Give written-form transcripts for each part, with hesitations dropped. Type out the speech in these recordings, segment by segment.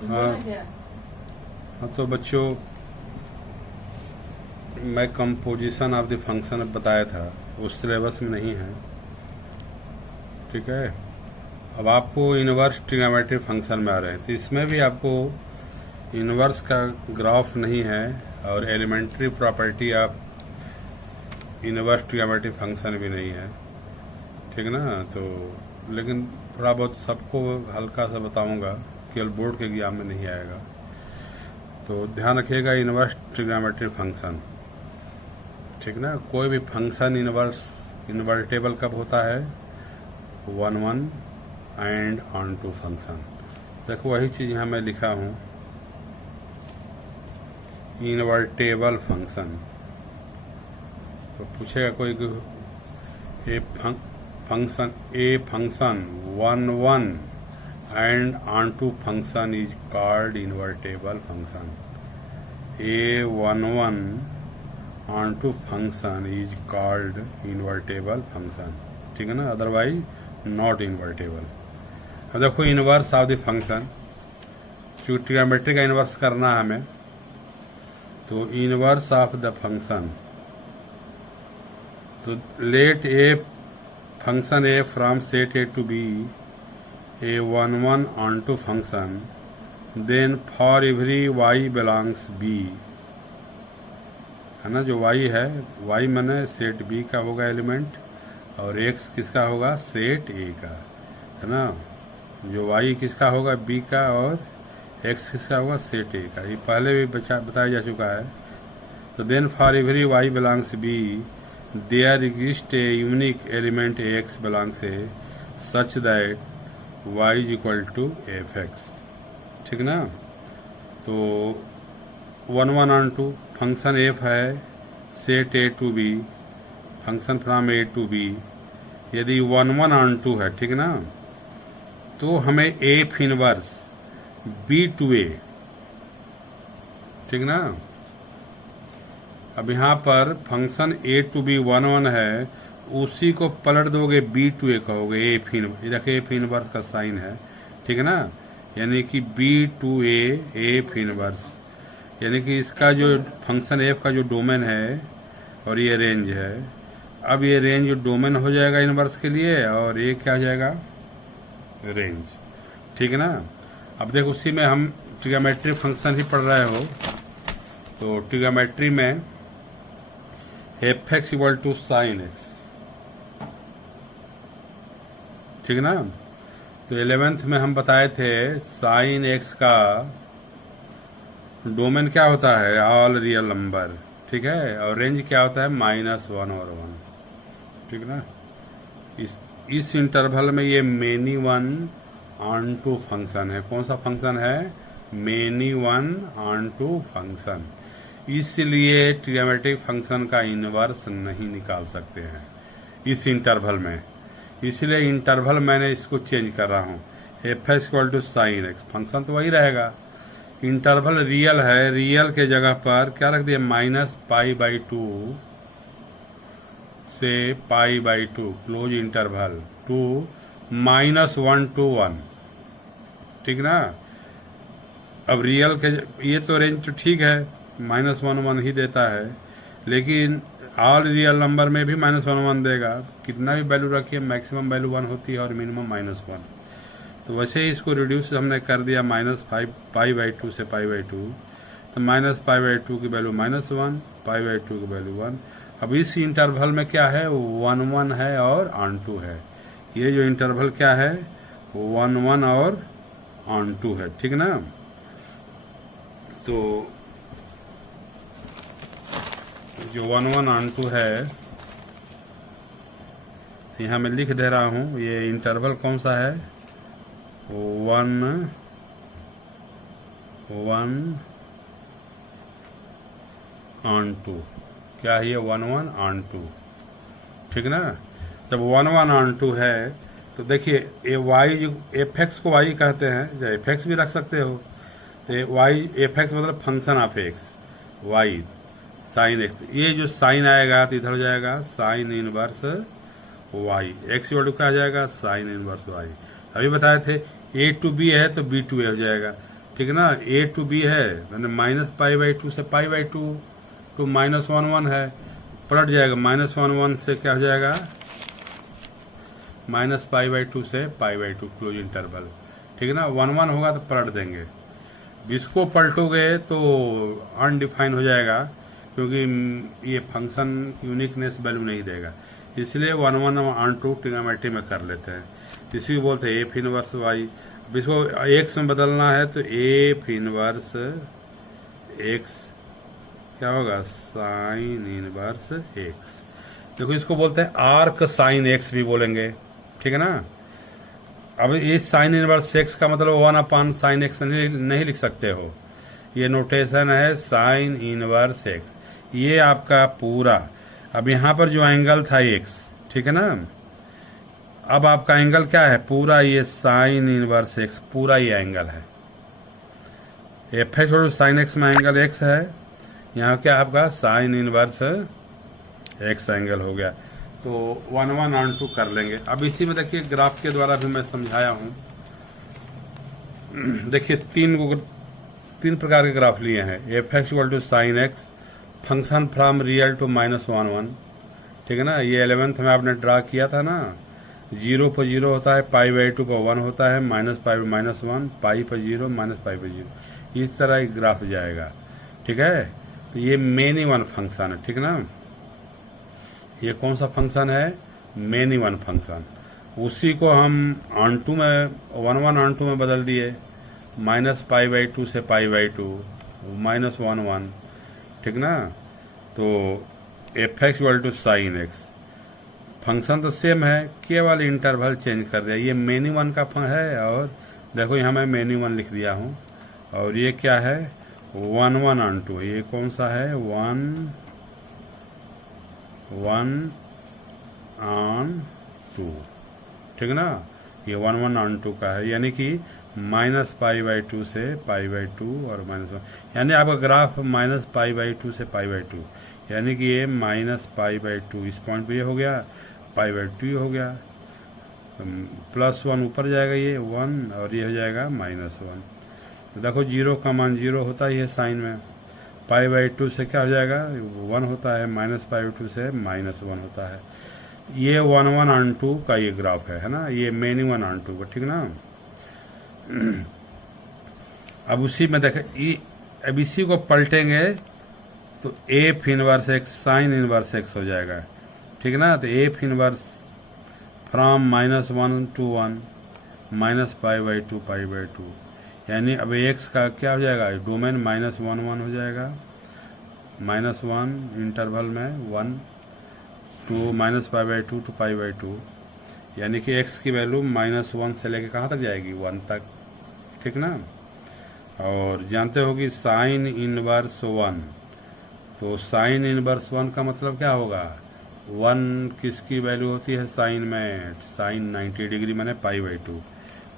हाँ हाँ, तो बच्चों मैं कंपोजिशन ऑफ द फंक्शन बताया था, उस सिलेबस में नहीं है। ठीक है, अब आपको इनवर्स ट्रिग्नोमेट्री फंक्शन में आ रहे हैं, तो इसमें भी आपको इनवर्स का ग्राफ नहीं है और elementary property of inverse trigonometry function भी नहीं है। ठीक ना, तो लेकिन थोड़ा बहुत सबको हल्का सा बताऊंगा, केवल बोर्ड के एग्जाम में नहीं आएगा। तो ध्यान रखिएगा, इनवर्स ट्रिग्नोमेट्री फंक्शन। ठीक ना, कोई भी फंक्शन इन्वर्टेबल कब होता है? 1 एंड ऑन टू फंक्शन। देखो वही चीज़ यहाँ मैं लिखा हूँ, इन्वर्टेबल फंक्शन। तो पूछेगा कोई कि a function 1 and onto function is called invertible function. A11 onto function is called invertible function. ठीक है ना, अदरवाइज नॉट इन्वर्टेबल। अब देखो इनवर्स ऑफ द फंक्शन, चूंकि ट्रिग्नोमेट्री का इनवर्स करना है हमें, तो इनवर्स ऑफ द फंक्शन, तो let a function A from set A to B A11 onto function, then for every y belongs b, है ना। जो y है, y माने सेट b का होगा एलिमेंट, और x किसका होगा? सेट a का, है ना। जो y किसका होगा? b का, और x किसका होगा? सेट a का। ये पहले भी बताया जा चुका है। तो then for every y belongs b there exist a unique element x belongs a such that y is equal to fx। ठीक ना, तो 1 ऑन टू फंक्शन f है, set a to b, function from a to b। यदि 1 on to है, ठीक ना, तो हमें F inverse b to a, ठीक ना। अब यहाँ पर फंक्शन a टू b 1 है, उसी को पलट दोगे b टू a कहोगे, एफ इनवर्स। देखिए एफ इनवर्स का साइन है, ठीक है ना, यानी कि b to a F inverse, यानी कि इसका जो फंक्शन f का जो डोमेन है और ये रेंज है। अब ये रेंज डोमेन हो जाएगा इनवर्स के लिए, और ये क्या हो जाएगा? रेंज। ठीक है ना। अब देखो उसी में हम ट्रिग्नोमेट्री फंक्शन ही पढ़ रहे हो, तो ट्रिग्नोमेट्री में F X equal to sine X, ठीक ना। तो 11th में हम बताए थे साइन एक्स का डोमेन क्या होता है? ऑल रियल नंबर, ठीक है, और रेंज क्या होता है? -1 और 1, ठीक ना। इस इंटरवल में ये many one onto function है। कौन सा फंक्शन है? Many one onto function. इसलिए ट्रिग्नोमेट्रिक फंक्शन का इनवर्स नहीं निकाल सकते हैं इस इंटरवल में, इसलिए इंटरवल मैंने इसको चेंज कर रहा हूँ। F X equal to sine X, function तो वही रहेगा। इंटरवल रियल है, रियल के जगह पर क्या रख दिया? -π/2 से π/2, क्लोज इंटरवल टू -1 to 1, ठीक ना। अब रियल के ये तो रेंज तो ठीक है, -1 ही देता है, लेकिन ऑल रियल नंबर में भी -1 देगा। कितना भी वैल्यू रखिए, मैक्सिमम वैल्यू 1 होती है और मिनिमम -1। तो वैसे ही इसको रिड्यूस हमने कर दिया -π/2 से π/2, तो -π/2 की वैल्यू -1, π/2 की वैल्यू 1। अब इस इंटरवल में क्या है? 1 है और ऑन टू है। ये जो इंटरवल क्या है? 1 और ऑन टू है, ठीक ना। तो जो 1 ऑन टू है, यहाँ मैं लिख दे रहा हूँ, ये इंटरवल कौन सा है? 1 ऑन टू। क्या है ये? 1 ऑन टू, ठीक ना। जब 1 ऑन टू है तो देखिए ये वाई, जो एफ एक्स को वाई कहते हैं, या एफ एक्स भी रख सकते हो, तो वाई एफ एक्स मतलब function of X, Y sine X. ये जो साइन आएगा तो इधर हो जाएगा sine inverse Y, X equal to क्या आ जाएगा? Sine inverse Y. अभी बताए थे ए टू बी है तो बी टू ए हो जाएगा, ठीक है ना, ए टू बी है, मैंने माइनस पाई बाई टू से pi by two to minus one one है, पलट जाएगा माइनस वन वन से क्या हो जाएगा, माइनस पाई बाई टू से pi by to close interval, ठीक है ना, वन वन होगा तो पलट देंगे। इसको पलटोगे तो अनडिफाइन हो जाएगा, क्योंकि ये फंक्शन यूनिकनेस वैल्यू नहीं देगा, इसलिए one one onto trigonometry में कर लेते हैं। इसी को बोलते हैं एफ इनवर्स वाई। अब इसको एक्स में बदलना है तो एफ इनवर्स एक्स क्या होगा, साइन इनवर्स एक्स। देखो इसको बोलते हैं आर्क साइन एक्स भी बोलेंगे, ठीक है ना। अब इस साइन इनवर्स एक्स का मतलब वन अपॉन साइन एक्स नहीं लिख सकते हो, ये नोटेशन है साइन इनवर्स एक्स, ये आपका पूरा। अब यहाँ पर जो एंगल था एक्स, ठीक है ना, अब आपका एंगल क्या है, पूरा ये साइन इनवर्स एक्स, पूरा ये एंगल है। एफ एक्स और साइन एक्स में एंगल एक्स है, यहाँ क्या आपका साइन इनवर्स एक्स एंगल हो गया। तो वन वन ऑन टू कर लेंगे। अब इसी में देखिए ग्राफ के द्वारा भी मैं समझाया हूँ। देखिए तीन प्रकार के ग्राफ लिए हैं। F X equal to sine X, function from real to minus one one, ठीक है ना, ये 11th में आपने ड्रा किया था ना, जीरो पर जीरो होता है, पाई बाई टू पर वन होता है, माइनस पाई माइनस वन, पाई पर जीरो माइनस पाई पर जीरो, इस तरह एक ग्राफ जाएगा, ठीक है। तो ये मेनी वन फंक्शन है, ठीक ना, ये कौन सा फंक्शन है, मेनी वन फंक्शन। उसी को हम ऑन टू में वन वन ऑन टू में बदल दिए, माइनस पाई बाई टू से pi by two minus one one, ठीक ना। तो F X equal to sine X, function तो सेम है, केवल इंटरवल चेंज कर दिया। ये मेनी वन का है, और देखो यहाँ मैं मेनी वन लिख दिया हूँ, और ये क्या है, वन वन ऑन टू, ये कौन सा है, वन वन ऑन टू, ठीक ना, ये वन वन ऑन टू का है, यानी कि माइनस पाई बाई टू से पाई बाई टू और माइनस वन, यानी आपका graph minus pi by two से पाई बाई टू, यानी कि ये माइनस पाई बाई टू इस पॉइंट पे ये हो गया, पाई बाई टू हो गया, तो प्लस वन ऊपर जाएगा ये वन, और ये हो जाएगा माइनस वन। तो देखो जीरो का मान जीरो होता ही है साइन में, पाई बाई टू से क्या हो जाएगा, वन होता है, माइनस पाई बाई टू से माइनस वन होता है। ये वन वन ऑन टू का ये ग्राफ है ना, ये मेनी वन ऑन टू का, ठीक ना। अब उसी में देखें, अब इसी को पलटेंगे तो F inverse x sine inverse x हो जाएगा, ठीक ना। तो F inverse from minus one two one minus pi by to pi by two, यानी अब एक्स का क्या हो जाएगा, डोमेन माइनस वन वन हो जाएगा, माइनस वन इंटरवल में one to minus pi by two to pi by two, यानी कि एक्स की वैल्यू माइनस वन से लेके कहाँ तक जाएगी, वन तक, ठीक ना। और जानते हो कि साइन इनवर्स वन, तो साइन इनवर्स वन का मतलब क्या होगा, वन किसकी वैल्यू होती है साइन में, साइन 90 डिग्री मैंने पाई बाई टू,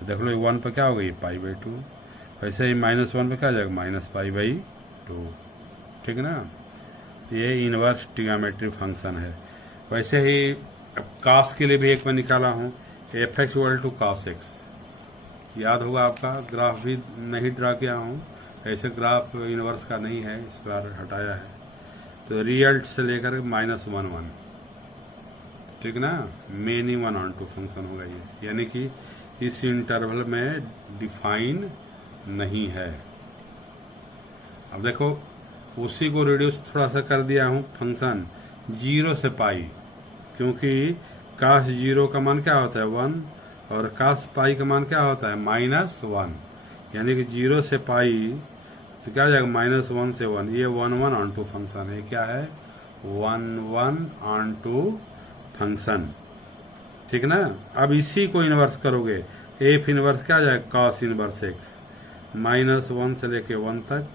तो देख लो वन पर क्या होगा, ये पाई बाई टू, वैसे ही माइनस वन पे क्या आ जाएगा, माइनस पाई बाई टू, ठीक ना। ये इनवर्स ट्रिग्नोमेट्री फंक्शन है। वैसे ही कास के लिए भी एक मैं निकाला हूँ, F X equal to cos X, याद होगा आपका, ग्राफ भी नहीं ड्रा किया हूँ, ऐसे ग्राफ इनवर्स का नहीं है, इस बार हटाया है। तो रियल से लेकर माइनस वन वन, ठीक ना, many one onto function होगा ये, यानी कि इस इंटरवल में डिफाइन नहीं है। अब देखो उसी को रिड्यूस थोड़ा सा कर दिया हूँ, फंक्शन जीरो से पाई, क्योंकि कास जीरो का मान क्या होता है, वन, और कास पाई का मान क्या होता है, माइनस वन, यानी कि जीरो से पाई तो क्या हो जाएगा, माइनस वन से वन, ये one one onto function है, क्या है, one one onto function, ठीक ना। अब इसी को इन्वर्स करोगे, एफ इन्वर्स क्या आ जाएगा, cos inverse x, minus one से लेके वन तक,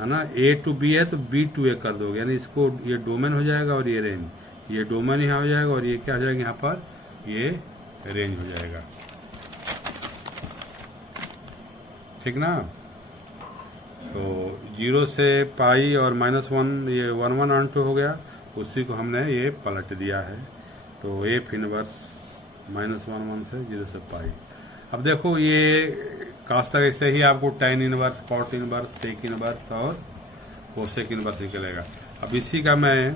है ना। ए टू बी है तो बी टू ए कर दोगे, यानी इसको ये डोमेन हो जाएगा, और ये रेंज, ये डोमेन यहाँ हो जाएगा, और ये क्या हो जाएगा, यहाँ पर ये रेंज हो जाएगा, ठीक ना। तो जीरो से पाई और माइनस वन, ये वन वन ऑन टू हो गया, उसी को हमने ये पलट दिया है। तो F inverse minus one one से जीरो से पाई। अब देखो ये कास्ट ऐसे ही आपको tan inverse, cot inverse, sec inverse और कोसेक इनवर्स निकलेगा। अब इसी का मैं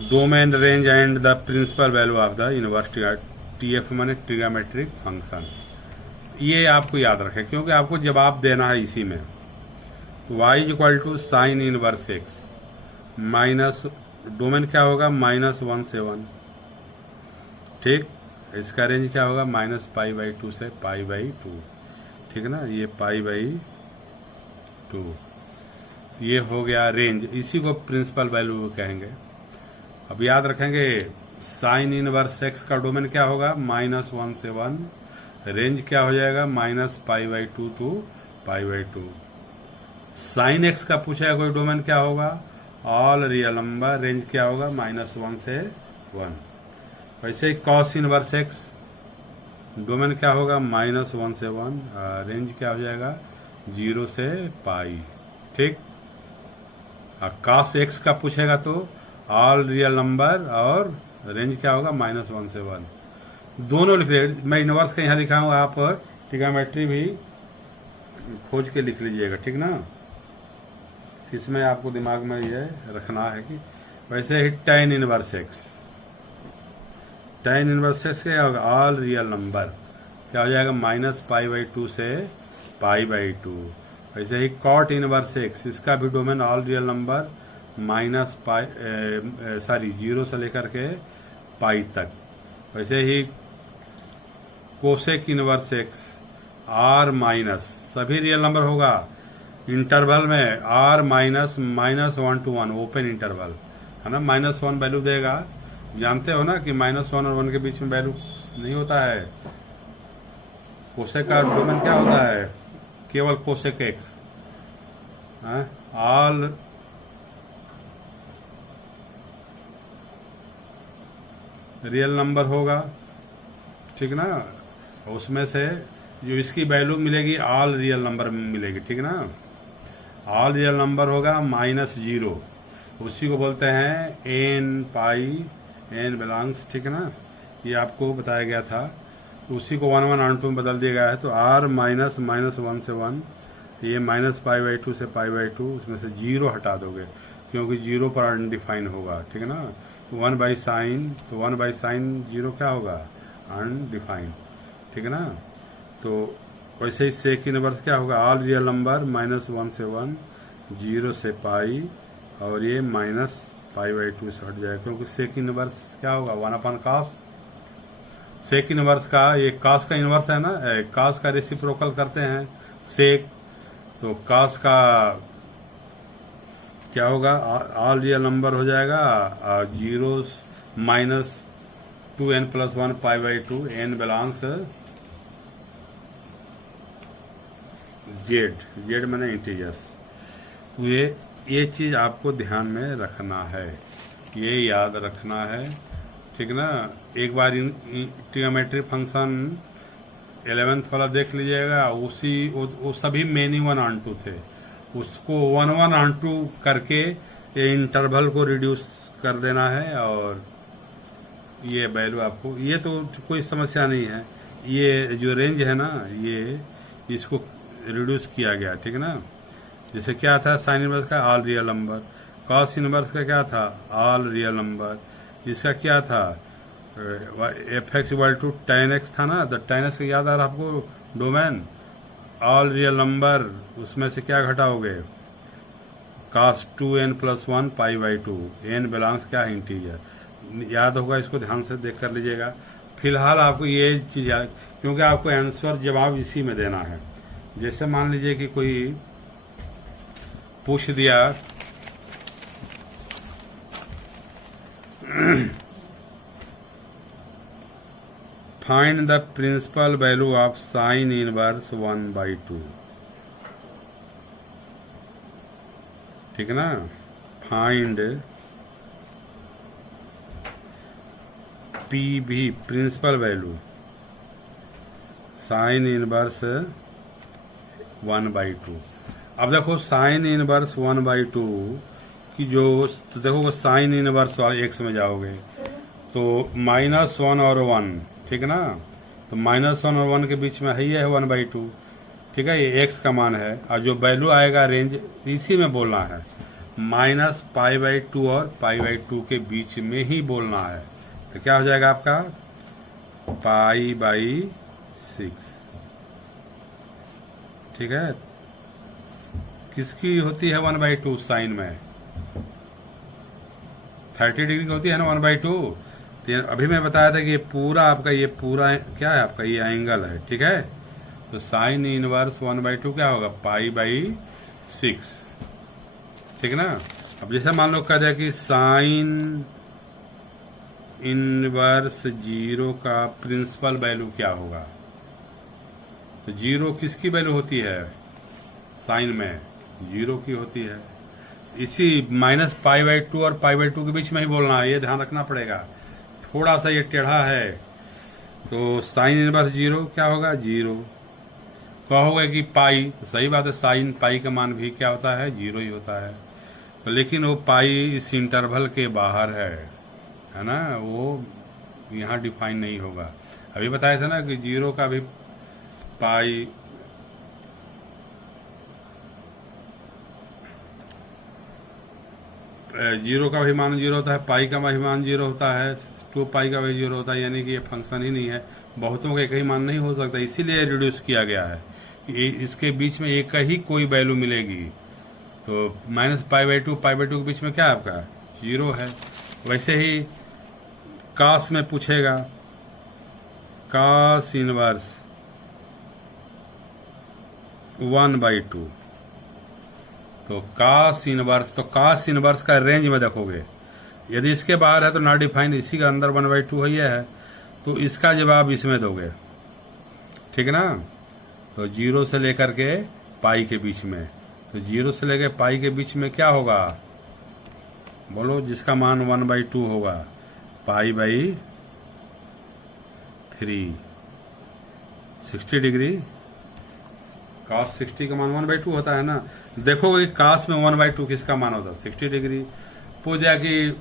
domain, range and the principal value of the inverse TF माने ट्रिग्नोमेट्रिक फंक्शन, ये आपको याद रखें क्योंकि आपको जवाब देना है इसी में। तो y equal to sine inverse x minus domain क्या होगा -1 से 1, ठीक। इसका रेंज क्या होगा -π/2 से π/2, ठीक है ना, ये π/2 ये हो गया रेंज, इसी को प्रिंसिपल वैल्यू कहेंगे। अब याद रखेंगे साइन इनवर्स x का डोमेन क्या होगा -1 से 1, रेंज क्या हो जाएगा -π/2 टू π/2। साइन x का पूछेगा कोई डोमेन क्या होगा ऑल रियल नंबर, रेंज क्या होगा -1 से 1। वैसे ही कॉस इनवर्स x डोमेन क्या होगा -1 से 1, रेंज क्या हो जाएगा 0 से पाई, ठीक। कॉस x का पूछेगा तो ऑल रियल नंबर और रेंज क्या होगा -1 से 1। दोनों लिख रहे, मैं इनवर्स का यहाँ लिखा हूँ, आप ट्रिग्नोमेट्री भी खोज के लिख लीजिएगा, ठीक ना। इसमें आपको दिमाग में ये रखना है कि वैसे ही tan inverse x, tan inverse x क्या होगा ऑल रियल नंबर, क्या हो जाएगा -π/2 से π/2। वैसे ही cot इनवर्स x, इसका भी डोमेन ऑल रियल नंबर -0 से लेकर के पाई तक। वैसे ही cosec inverse x r minus, सभी रियल नंबर होगा इंटरवल में r minus -1 to 1 open interval है ना, -1 वैल्यू देगा। जानते हो ना कि -1 और 1 के बीच में वैल्यू नहीं होता है। कोसेक का डोमेन क्या होता है केवल cosec x, all real number होगा, ठीक ना। उसमें से जो इसकी वैल्यू मिलेगी ऑल रियल नंबर में मिलेगी, ठीक ना। ऑल रियल नंबर होगा -0, उसी को बोलते हैं n पाई n बिलोंग्स, ठीक है ना, ये आपको बताया गया था। उसी को 1 1 ऑन 2 में बदल दिया गया है। तो r -1 से 1, ये -π/2 से π/2, उसमें से 0 हटा दोगे क्योंकि 0 पर अनडिफाइन होगा, ठीक है ना। 1/sin, तो 1/sin 0 क्या होगा अनडिफाइंड, ठीक है ना। तो वैसे ही सेक इनवर्स क्या होगा ऑल रियल नंबर -1 से 1, 0 से पाई, और ये -π/2 से हट जाएगा क्योंकि सेक इनवर्स क्या होगा 1/cos। सेक इनवर्स का ये cos का इनवर्स है ना, cos का रेसिप्रोकल करते हैं सेक, तो cos का क्या होगा ऑल रियल नंबर हो जाएगा 0 -2n + 1 π/2, n बिलोंग्स जेड मैंने इंटीजर्स। तो ये चीज आपको ध्यान में रखना है, ये याद रखना है, ठीक ना। एक बार ट्रिग्नोमेट्री फंक्शन 11th वाला देख लीजिएगा, वो सभी मेनी 1 ऑन 2 थे, उसको 1 1 ऑन 2 करके ये इंटरवल को रिड्यूस कर देना है और ये वैल्यू आपको, ये तो कोई समस्या नहीं है। ये जो रेंज है ना, ये इसको रिड्यूस किया गया, ठीक है ना। जैसे क्या था साइन इनवर्स का all real number, cos inverse का क्या था ऑल रियल नंबर, इसका क्या था fx = tan x था ना। तो tan x का याद आ रहा आपको डोमेन ऑल रियल नंबर, उसमें से क्या घटाओगे cos 2n + 1 π/2, n बिलोंग्स क्या है इंटीजर, याद होगा, इसको ध्यान से देख कर लीजिएगा। फिलहाल आपको ये चीज याद, क्योंकि आपको आंसर जवाब इसी में देना है। जैसे मान लीजिए कि कोई पूछ दिया find the principal value of sine inverse 1/2, ठीक है ना। Find PV principal value sine inverse 1/2। अब देखो साइन इनवर्स 1/2 की जो, तो देखो साइन इनवर्स और x में जाओगे तो -1 और 1, ठीक है ना। तो -1 और 1 के बीच में है, ये है 1/2, ठीक है। ये x का मान है, और जो वैल्यू आएगा रेंज इसी में बोलना है, -π/2 और π/2 के बीच में ही बोलना है। तो क्या हो जाएगा आपका π/6, ठीक है। किसकी होती है 1/2 साइन में? 30 डिग्री की होती है ना 1/2। तो अभी मैं बताया था कि ये पूरा आपका, ये पूरा क्या है आपका, ये एंगल है, ठीक है। तो साइन इनवर्स 1/2 क्या होगा, π/6, ठीक ना। अब जैसे मान लो कह दिया कि साइन इनवर्स 0 का प्रिंसिपल वैल्यू क्या होगा, तो 0 किसकी वैल्यू होती है साइन में, 0 की होती है। इसी -π/2 और π/2 के बीच में ही बोलना है, ये ध्यान रखना पड़ेगा। थोड़ा सा ये टेढ़ा है, तो साइन इनवर्स 0 क्या होगा, 0। कहोगे कि पाई, तो सही बात है, साइन पाई का मान भी क्या होता है, 0 ही होता है। तो लेकिन वो पाई इस इंटरवल के बाहर है ना, वो यहाँ डिफाइन नहीं होगा। अभी बताया था ना कि 0 का भी पाई, जीरो का भी मान 0 होता है, पाई का भी मान 0 होता है, 2π का भी 0 होता है, यानी कि ये फंक्शन ही नहीं है। बहुतों का एक ही मान नहीं हो सकता, इसीलिए रिड्यूस किया गया है। इसके बीच में एक ही कोई वैल्यू मिलेगी। तो -π/2 π/2 के बीच में क्या है आपका, 0 है। वैसे ही कास में पूछेगा, कास इनवर्स 1/2, तो कास इनवर्स का रेंज में देखोगे, यदि इसके बाहर है तो नॉट डिफाइंड, इसी का अंदर 1/2 है, तो इसका जवाब इसमें दोगे, ठीक है ना। तो 0 से लेकर के पाई के बीच में, तो 0 से लेकर पाई के बीच में क्या होगा, बोलो, जिसका मान 1/2 होगा, π/3, 60 डिग्री। cos 60 का मान 1/2 होता है ना। देखोगे cos में 1/2 किसका मान होता है, 60 डिग्री। पूछ दिया कि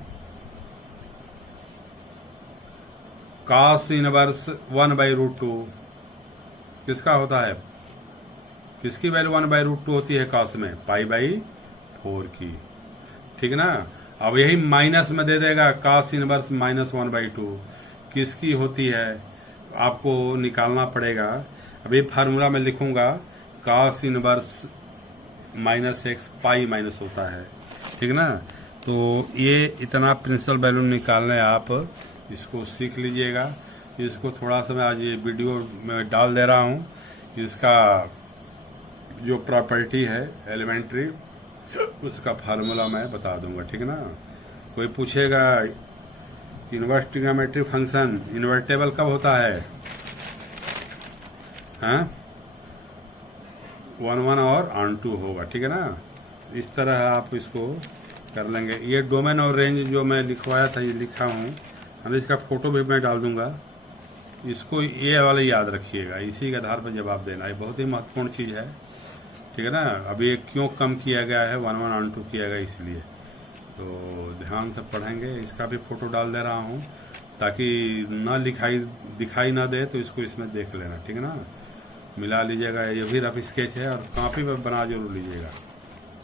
cos इनवर्स 1/√2 किसका होता है, किसकी वैल्यू 1/√2 होती है cos में, π/4 की, ठीक ना। अब यही माइनस में दे देगा, cos इनवर्स -1/2 किसकी होती है, आपको निकालना पड़ेगा। अभी फार्मूला में लिखूंगा, cos inverse -x pi minus होता है, ठीक ना। तो ये इतना प्रिंसिपल वैल्यू निकालने आप इसको सीख लीजिएगा। इसको थोड़ा सा मैं आज ये वीडियो में डाल दे रहा हूँ, इसका जो प्रॉपर्टी है एलिमेंट्री, उसका फार्मूला मैं बता दूंगा, ठीक है ना। कोई पूछेगा इनवर्स ट्रिग्नोमेट्रिक फंक्शन इन्वर्टेबल कब होता है, हाँ, 1 और ऑन2 होगा, ठीक है ना। इस तरह आप इसको कर लेंगे। ये डोमेन और रेंज जो मैं लिखवाया था, ये लिखा हूँ, हम इसका फोटो भी मैं डाल दूंगा। इसको ये वाला याद रखिएगा, इसी के आधार पर जवाब देना, ये बहुत ही महत्वपूर्ण चीज़ है, ठीक है ना। अभी ये क्यों कम किया गया है, 1 ऑन2 किया गया इसलिए, तो ध्यान से पढ़ेंगे। इसका भी फोटो डाल दे रहा हूँ, ताकि ना दिखाई ना दे, तो इसको इसमें देख लेना, ठीक है ना। मिला लीजिएगा, ये भी रफ स्केच है, और कॉपी पर बना जरूर लीजिएगा।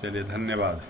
चलिए, धन्यवाद।